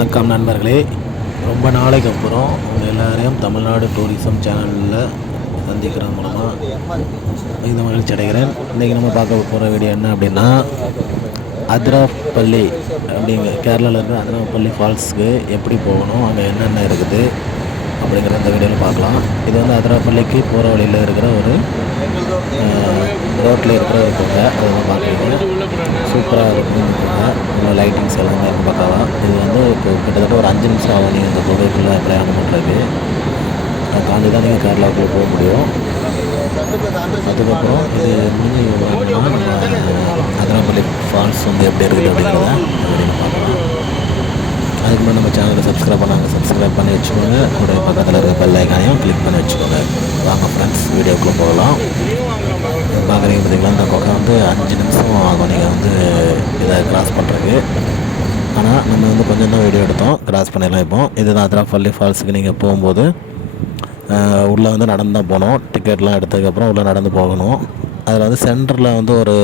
வணக்கம் நண்பர்களே. ரொம்ப நாளைக்கு அப்புறம் உங்கள் எல்லாரையும் தமிழ்நாடு டூரிசம் சேனலில் சந்திக்கிறது மூலமாக மிகுந்த மகிழ்ச்சி அடைகிறேன். இன்றைக்கி நம்ம பார்க்க போகிற வீடியோ என்ன அப்படின்னா, அதிராப்பள்ளி கேரளாவில் இருக்கிற அதிராப்பள்ளி ஃபால்ஸுக்கு எப்படி போகணும், அங்கே என்னென்ன இருக்குது அப்படிங்கிற இந்த வீடியோவில் பார்க்கலாம். இது வந்து அதிராப்பள்ளிக்கு போகிற வழியில் இருக்கிற ஒரு ரோட்டில் இருக்கிற ஒரு கோகை. அதெல்லாம் பார்க்குறீங்க, சூப்பராக இருக்கும். இந்த கோகை இன்னும் லைட்டிங்ஸ் எல்லாமே இருக்கும் பக்காவாக. இது வந்து இப்போ கிட்டத்தட்ட ஒரு 5 நிமிஷம் ஆகும் நீங்கள் இந்த கோகைக்குள்ளே பிரயாணம் பண்ணுறதுக்கு. அதை தாண்டி தான் நீங்கள் கேரளாவுக்குள்ளே போக முடியும். அதுக்கப்புறம் இது முடிஞ்சு நம்ம அதிராப்பள்ளி ஃபால்ஸ் வந்து எப்படி இருக்குது அப்படிங்கிறத நீங்கள் பார்க்கலாம். அதுக்கு முன்னாடி நம்ம சேனலை சப்ஸ்கிரைப் பண்ணி வச்சுக்கோங்க. கூட பக்கத்தில் இருக்க பெல் ஐக்கானையும் கிளிக் பண்ணி வச்சுக்கோங்க. வாங்க ஃப்ரெண்ட்ஸ், வீடியோக்குள்ளே போகலாம். பார்க்குறீங்க பார்த்தீங்களா, இந்த கோகை வந்து 5 நிமிஷம் ஆகும் நீங்கள் வந்து இதை கிராஸ் பண்ணுறதுக்கு. ஆனால் நம்ம வந்து கொஞ்சம் தான் வீடியோ எடுத்தோம், கிராஸ் பண்ணிடலாம். இப்போ இதுதான் அதிராப்பள்ளி ஃபால்ஸுக்கு நீங்கள் போகும்போது உள்ளே வந்து நடந்து தான் போகணும். டிக்கெட்லாம் எடுத்ததுக்கப்புறம் உள்ளே நடந்து போகணும். அதில் வந்து சென்டரில் வந்து ஒரு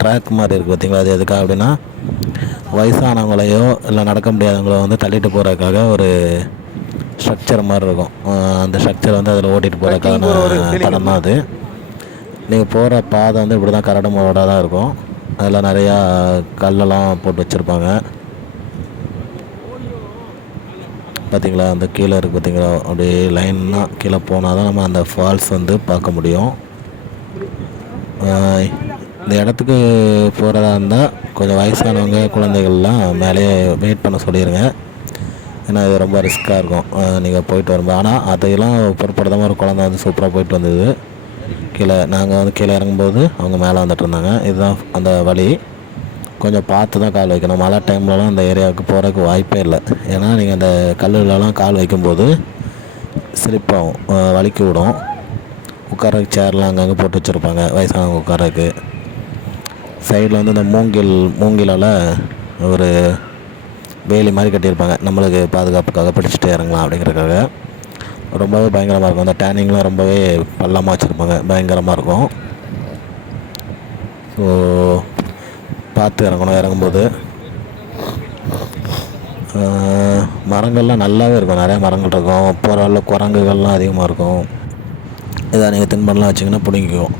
ட்ராக் மாதிரி இருக்குது பார்த்தீங்களா. அது எதுக்காக அப்படின்னா, வயசானவங்களையோ இல்லை நடக்க முடியாதவங்களோ வந்து தள்ளிட்டு போகிறதுக்காக ஒரு ஸ்ட்ரக்சர் மாதிரி இருக்கும். அந்த ஸ்ட்ரக்சர் வந்து அதில் ஓட்டிகிட்டு போகிறதுக்கான படம் தான் அது. நீங்கள் போகிற பாதை வந்து இப்படி தான் கரடு முரடாக தான் இருக்கும். அதில் நிறையா கல்லெல்லாம் போட்டு வச்சுருப்பாங்க பார்த்தீங்களா. அந்த கீழே இருக்குது பார்த்தீங்களா, அப்படியே லைன்னாக கீழே போனால் தான் நம்ம அந்த ஃபால்ஸ் வந்து பார்க்க முடியும். இந்த இடத்துக்கு போகிறதா இருந்தால் கொஞ்சம் வயசானவங்க குழந்தைகள்லாம் மேலேயே வெயிட் பண்ண சொல்லிடுங்க. ஏன்னா இது ரொம்ப ரிஸ்க்காக இருக்கும் நீங்கள் போயிட்டு வரும்போது. ஆனால் அதையெல்லாம் பொருட்படுத்தாமல் ஒரு குழந்தை வந்து சூப்பராக போயிட்டு வந்தது. நாங்கள் வந்து கீழே இறங்கும்போது அவங்க மேலே வந்துட்டு இருந்தாங்க. இதுதான் அந்த வழி. கொஞ்சம் பார்த்து தான் கால் வைக்கணும். மழை டைம்லலாம் அந்த ஏரியாவுக்கு போகிறதுக்கு வாய்ப்பே இல்லை. ஏன்னா நீங்கள் அந்த கல்லுலலாம் கால் வைக்கும்போது ஸ்லிப்பாகும், வலிக்கி விடும். உட்காரக்கு சேர்லாம் அங்கங்கே போட்டு வச்சுருப்பாங்க வயசானவங்க உட்காரக்கு. சைடில் வந்து இந்த மூங்கிலால் ஒரு வேலி மாதிரி கட்டியிருப்பாங்க, நம்மளுக்கு பாதுகாப்புக்காக பிடிச்சிட்டு இறங்கலாம் அப்படிங்கிறதுக்காக. ரொம்பவே பயங்கரமாக இருக்கும். அந்த டேனிங்லாம் ரொம்பவே பள்ளமாக வச்சுருப்பாங்க, பயங்கரமாக இருக்கும். ஸோ பார்த்து இறங்கணும். இறங்கும்போது மரங்கள்லாம் நல்லாவே இருக்கும், நிறையா மரங்கள் இருக்கும். போகிற வழியில் குரங்குகள்லாம் அதிகமாக இருக்கும். இதை நீங்கள் தின்பண்ணலாம் வச்சிங்கன்னா பிடிக்கும்.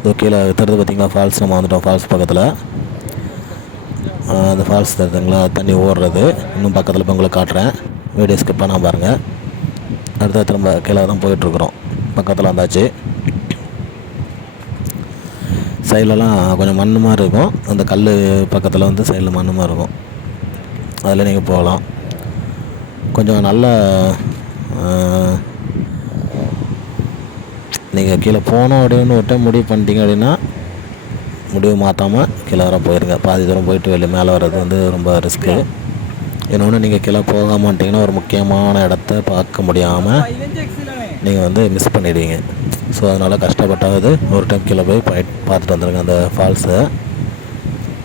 இது கீழே தருது பார்த்தீங்களா ஃபால்ஸ். நம்ம வந்துட்டோம் ஃபால்ஸ் பக்கத்தில். அந்த ஃபால்ஸ் தருதுங்களா, தண்ணி ஓடுறது. இன்னும் பக்கத்தில் போய் உங்களுக்கு காட்டுறேன், வீடியோ ஸ்கிப் பண்ணால் பாருங்கள். அடுத்த திரும்ப கீழே தான் போயிட்டுருக்குறோம். பக்கத்தில் வந்தாச்சு. சைட்லலாம் கொஞ்சம் மண் மாதிரி இருக்கும். அந்த கல் பக்கத்தில் வந்து சைடில் மண் மாதிரி இருக்கும். அதில் நீங்கள் போகலாம். கொஞ்சம் நல்ல நீங்கள் கீழே போனோம் அப்படின்னு ஒரு டைம் முடிவு பண்ணிட்டீங்க அப்படின்னா முடிவு மாற்றாமல் கீழே வர போயிருங்க. பாதி தூரம் போயிட்டு வெளியே மேலே வர்றது வந்து ரொம்ப ரிஸ்க்கு. இன்னொன்று, நீங்கள் கீழே போக மாட்டிங்கன்னா ஒரு முக்கியமான இடத்த பார்க்க முடியாமல் நீங்கள் வந்து மிஸ் பண்ணிடுவீங்க. ஸோ அதனால் கஷ்டப்பட்டாவது ஒரு டைம் கீழே போய் பார்த்துட்டு வந்துடுங்க. அந்த ஃபால்ஸை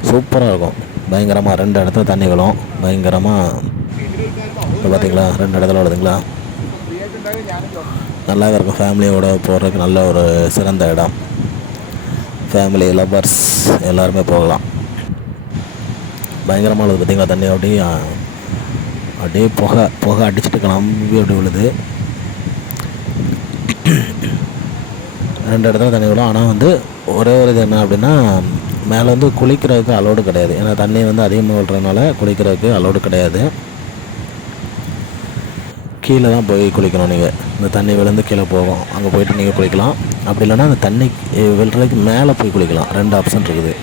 சூப்பராக இருக்கும், பயங்கரமாக. 2 இடத்துல தண்ணி விழும் பயங்கரமாக. இப்போ பார்த்தீங்களா, 2 இடத்துல விழுதுங்களா. நல்லாவே இருக்கும். ஃபேமிலியோடு போகிறதுக்கு நல்ல ஒரு சிறந்த இடம். ஃபேமிலி லவ்வர்ஸ் எல்லாருமே போகலாம். பயங்கரமாக விழுது பார்த்தீங்களா தண்ணி. அப்படியே புகை அடிச்சுட்டு கிளம்பி அப்படி விழுது. 2 இடத்துல தண்ணி விடும். ஆனால் வந்து ஒரே ஒரு இது என்ன அப்படின்னா, மேலே வந்து குளிக்கிறதுக்கு அலோடு கிடையாது. ஏன்னா தண்ணி வந்து அதிகமாக விழுறதுனால குளிக்கிறதுக்கு அலோடு கிடையாது. கீழே தான் போய் குளிக்கணும் நீங்கள். இந்த தண்ணி விழுந்து கீழே போகும், அங்கே போய்ட்டு நீங்கள் குளிக்கலாம். அப்படி இல்லைன்னா அந்த தண்ணி விழுறதுக்கு மேலே போய் குளிக்கலாம். 2 ஆப்ஷன் இருக்குது.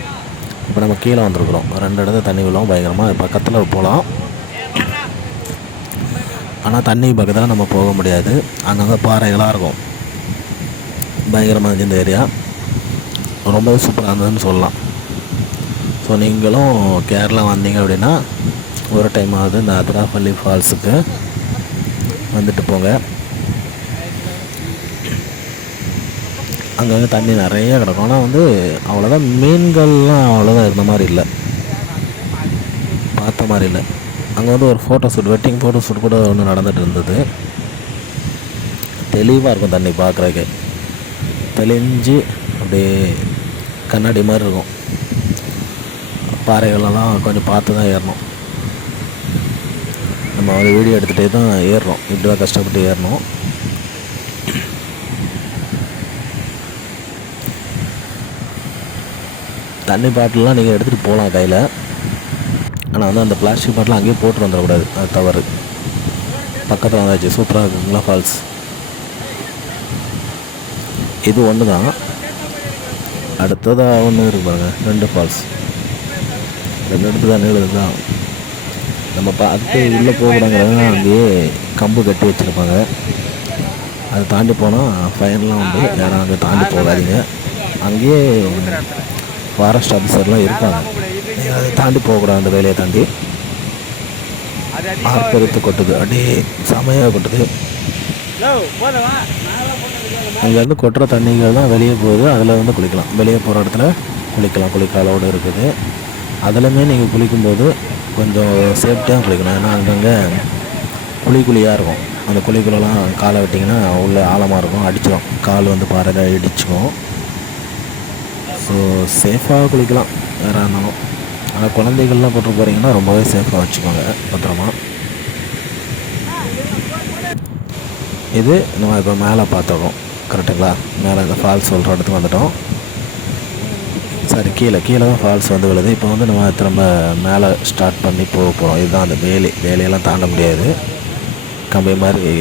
இப்போ நம்ம கீழே வந்துருக்குறோம். 2 இடத்துல தண்ணி விழும் பயங்கரமாக. பக்கத்தில் போகலாம், ஆனால் தண்ணி பக்கத்தில் நம்ம போக முடியாது. அங்கங்கே பாறைகளாக இருக்கும். பயங்கரமாக இருந்துச்சு இந்த ஏரியா. ரொம்பவே சூப்பராக இருந்ததுன்னு சொல்லலாம். ஸோ நீங்களும் கேரளா வந்தீங்க அப்படின்னா ஒரு டைமாவது இந்த அதிராப்பள்ளி ஃபால்ஸுக்கு வந்துட்டு போங்க. அங்கங்கே தண்ணி நிறைய கிடக்கும். ஆனால் வந்து அவ்வளோதான், மீன்கள்லாம் அவ்வளோதான் இருந்த மாதிரி இல்லை, பார்த்த மாதிரி இல்லை. அங்கே வந்து ஒரு வெட்டிங் ஃபோட்டோ ஷூட் கூட ஒன்று நடந்துகிட்டு இருந்தது. தெளிவாக இருக்கும் தண்ணி, பார்க்குறதுக்கு தெளிஞ்சு அப்படியே கண்ணாடி மாதிரி இருக்கும். பாறைகளெல்லாம் கொஞ்சம் பார்த்து தான் ஏறணும். நம்ம வந்து வீடியோ எடுத்துகிட்டே தான் ஏறுறோம். இப்படி தான் கஷ்டப்பட்டு ஏறணும். தண்ணி பாட்டிலெலாம் நீங்கள் எடுத்துகிட்டு போகலாம் கையில். ஆனால் வந்து அந்த பிளாஸ்டிக் பாட்டில் அங்கேயே போட்டு வந்துடக்கூடாது, அது தவறு. பக்கத்தில் வந்தாச்சு. சூப்பராக இருக்குங்களா ஃபால்ஸ். இது ஒன்று தான். அடுத்ததாக ஒன்று இருக்கு பாருங்கள், 2 ஃபால்ஸ். 2 இடத்துல தான் நீளது தான். நம்ம பார்த்து உள்ளே போகக்கூடாங்கிறத அங்கேயே கம்பு கட்டி வச்சுருப்பாங்க. அதை தாண்டி போனால் ஃபைன்லாம் உண்டு. யாரும் அங்கே தாண்டி போகாதீங்க. அங்கேயே ஃபாரஸ்ட் ஆஃபீஸர்லாம் இருப்பாங்க. நீங்கள் அதை தாண்டி போகக்கூடாது. அந்த வேலையை தாண்டி ஆர்ப்பரித்து கொட்டுது, அப்படியே செமையாக கொட்டுது. அங்கேருந்து கொட்டுற தண்ணிகள் தான் வெளியே போகுது. அதில் வந்து குளிக்கலாம். வெளியே போகிற இடத்துல குளிக்கலாம். குளிக்காலோடு இருக்குது. அதிலுமே நீங்கள் குளிக்கும்போது கொஞ்சம் சேஃப்டியாக குளிக்கணும். ஏன்னா அங்கங்கே குழியாக இருக்கும். அந்த குழிக்குள்ளெல்லாம் காலை விட்டிங்கன்னா உள்ளே ஆழமாக இருக்கும், அடிச்சிடும். கால் வந்து பாறையில் இடிச்சிக்கும். ஸோ சேஃபாக குளிக்கலாம் வேறு இருந்தாலும். ஆனால் குழந்தைகள்லாம் போட்டு போகிறீங்கன்னா ரொம்பவே சேஃபாக வச்சுக்கோங்க, பத்திரமா. இது நம்ம இப்போ மேலே பார்த்துடுறோம், கரெக்டுங்களா? மேலே இந்த ஃபால்ஸ் சொல்கிற இடத்துக்கு வந்துட்டோம். சரி, கீழே தான் ஃபால்ஸ் வந்து விழுது. இப்போ வந்து நம்ம திரும்ப மேலே ஸ்டார்ட் பண்ணி போக போகிறோம். இதுதான் அந்த வேலையெல்லாம் தாண்ட முடியாது. கம்பி மாதிரி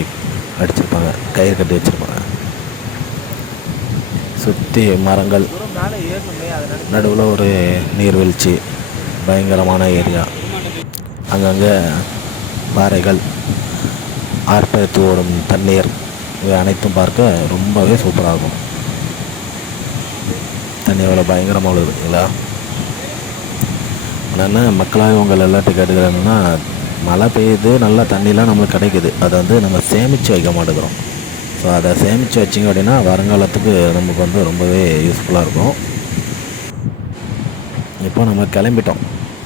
அடிச்சிருப்பாங்க, கயிறு கட்டி வச்சுருப்பாங்க. சுற்றி மரங்கள், நடுவில் ஒரு நீர்வீழ்ச்சி, பயங்கரமான ஏரியா. அங்கங்கே பாறைகள், ஆர்ப்பரித்து ஓடும் தண்ணீர், இவை அனைத்தும் பார்க்க ரொம்பவே சூப்பராக இருக்கும். தண்ணி எவ்வளோ பயங்கரமாக உள்ளதுங்களா? ஆனால் மக்களாக உங்கள் எல்லாத்தையும் கேட்டுக்கிறேன்னா, மழை பெய்யுது, நல்லா தண்ணிலாம் நம்மளுக்கு கிடைக்குது. அதை வந்து நம்ம சேமித்து வைக்க மாட்டேங்கிறோம். ஸோ அதை சேமித்து வச்சிங்க அப்படின்னா வருங்காலத்துக்கு நமக்கு வந்து ரொம்பவே யூஸ்ஃபுல்லாக இருக்கும். இப்போ நம்ம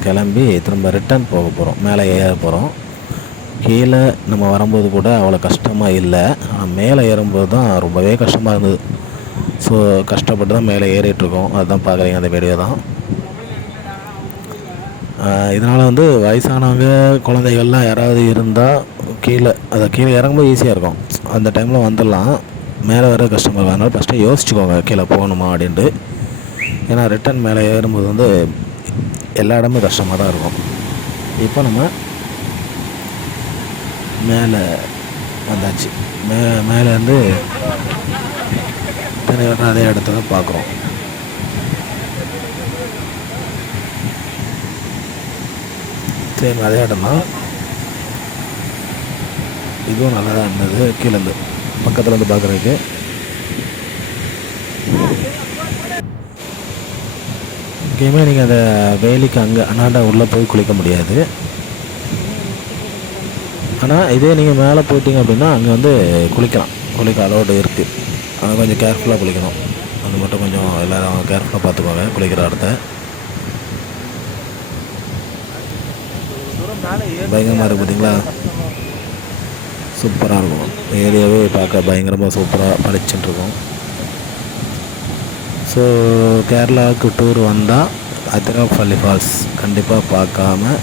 கிளம்பி திரும்ப ரிட்டர்ன் போக போகிறோம். மேலே ஏற போகிறோம். கீழே நம்ம வரும்போது கூட அவ்வளோ கஷ்டமாக இல்லை. ஆனால் மேலே ஏறும்போது தான் ரொம்பவே கஷ்டமாக இருந்தது. ஸோ கஷ்டப்பட்டு தான் மேலே ஏறிட்டுருக்கோம். அதுதான் பார்க்குறீங்க, அந்த வீடியோ தான். இதனால் வந்து வயசானவங்க, குழந்தைகள்லாம் யாராவது இருந்தால் கீழே இறங்கும்போது ஈஸியாக இருக்கும். அந்த டைமில் வந்துடலாம். மேலே வர கஷ்டமாக இருக்கும். அதனால் ஃபஸ்ட்டு யோசிச்சுக்கோங்க கீழே போகணுமா அப்படின்ட்டு. ஏன்னா ரிட்டன் மேலே ஏறும்போது வந்து எல்லா இடமும் கஷ்டமாக தான் இருக்கும். இப்போ நம்ம மேலே வந்தாச்சு. மேலேருந்து அதே இடத்த தான் பார்க்குறோம். சரி, அதே இடம் தான். இதுவும் நல்லா தான் இருந்தது. கீழேருந்து பக்கத்தில் வந்து பார்க்குறதுக்கு. இங்கேயுமே நீங்கள் அந்த வேலிக்கு அண்ணாண்ட உள்ளே போய் குளிக்க முடியாது. ஆனால் இதே நீங்கள் மேலே போயிட்டீங்க அப்படின்னா அங்கே வந்து குளிக்க அலோடு இருக்குது. அதை கொஞ்சம் கேர்ஃபுல்லாக குளிக்கணும். அது மட்டும் கொஞ்சம் எல்லோரும் கேர்ஃபுல்லாக பார்த்துக்கோங்க குளிக்கிற இடத்த. பயங்கரமாக இருக்குது பார்த்தீங்களா? சூப்பராக இருக்கும். ஏரியாவே பார்க்க பயங்கரமாக சூப்பராக பளிச்சுட்டுருக்கும். ஸோ கேரளாவுக்கு டூர் வந்தால் அதிரப்பள்ளி ஃபால்ஸ் கண்டிப்பாக பார்க்காம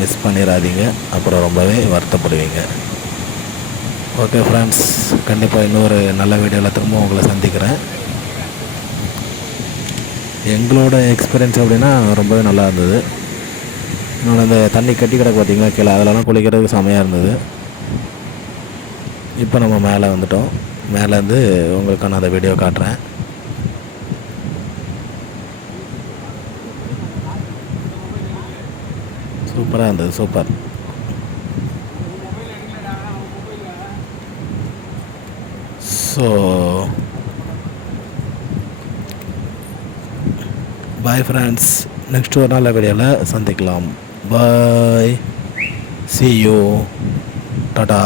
மிஸ் பண்ணிடாதீங்க. அப்புறம் ரொம்பவே வருத்தப்படுவீங்க. ஓகே ஃப்ரெண்ட்ஸ், கண்டிப்பாக இன்னொரு நல்ல வீடியோவில் திரும்ப உங்களை சந்திக்கிறேன். எங்களோட எக்ஸ்பீரியன்ஸ் அப்படின்னா ரொம்பவே நல்லா இருந்தது. இன்னொன்று இந்த தண்ணி கட்டி கிடக்கு பார்த்தீங்களா கீழே, அதிலலாம் குளிக்கிறதுக்கு செமையாக இருந்தது. இப்போ நம்ம மேலே வந்துட்டோம். மேலேருந்து உங்களுக்கு நான் அந்த வீடியோ காட்டுறேன். சூப்பராக இருந்தது, super. So bye friends, next ஒரு நல்ல வீடியோவில் சந்திக்கலாம். பாய், see you, டாடா.